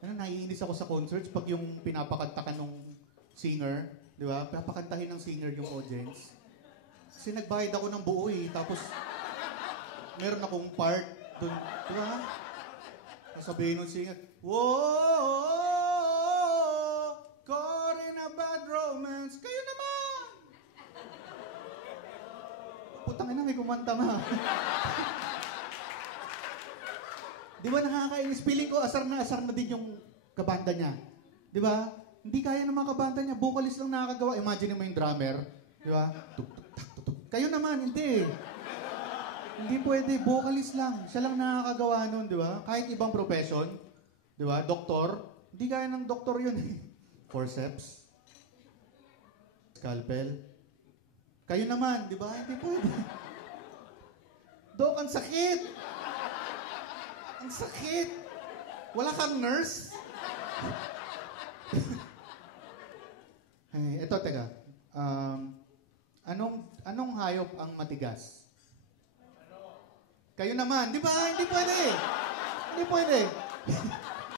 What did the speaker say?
naiinis ako sa concerts pag yung pinapakanta ka nung singer, di ba? Papakantahin ng singer yung audience. Kasi nagbayad ako ng buo eh, tapos meron akong part dun, di ba? Sabihin nung singer, "Whoa, caught in a bad romance." Kayo naman! Putang ina, may kumanta nga. Di ba nakakainis? Feeling ko asar na din yung kabanda niya. Di ba? Hindi kaya ng mga kabanda niya. Vocalist lang nakakagawa. Imagine mo yung drummer. Di ba? Tuk-tuk-tak-tuk. Kayo naman, hindi. Hindi pwede. Vocalist lang. Siya lang nakakagawa nun, di ba? Kahit ibang profession. Di ba? Doktor. Hindi kaya ng doktor yun. Forceps. Scalpel. Kayo naman, di ba? Hindi pwede. Dok, ang sakit! Ang sakit! Wala kang nurse? Hey, eto, teka. Anong hayop ang matigas? Kayo naman, di ba? Hindi pwede. Hindi pwede.